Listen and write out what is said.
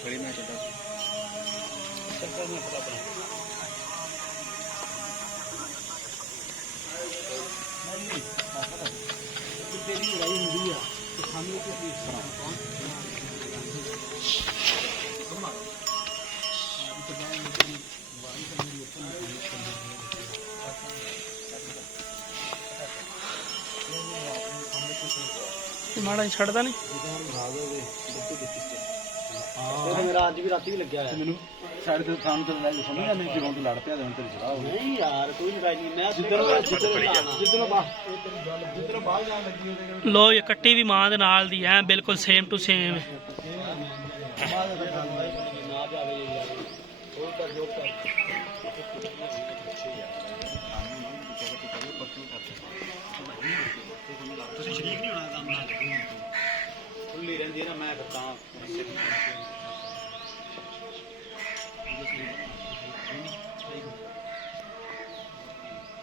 खड़ी मैं चलता चक्कर में पता पड़ा तेरी लड़ाई हुई है तो हमें को प्लीज माड़ा छड़दा नहीं मेरा आज भी राती भी लग्या है मैनू साढ़े तो थान तो लड़ाई समझ आ नहीं कि तू लड़ पिया तेरे चला नहीं यार कोई लड़ाई नहीं मैं जिੱਧਰੋਂ ਬਾਹਰ ਜਾਣ ਲੱਗੀ ਉਹਦੇ लो ये कट्टी भी मां दे नाल दी है बिल्कुल सेम टू सेम ਤੁਸੀਂ ਸ਼ਰੀਕ ਨਹੀਂ ਹੋਣਾ ਕੰਮ ਨਾਲ ਖੁੱਲੀ ਰਹਿੰਦੀ ਹੈ ਨਾ ਮੈਂ ਫਿਰ ਤਾਂ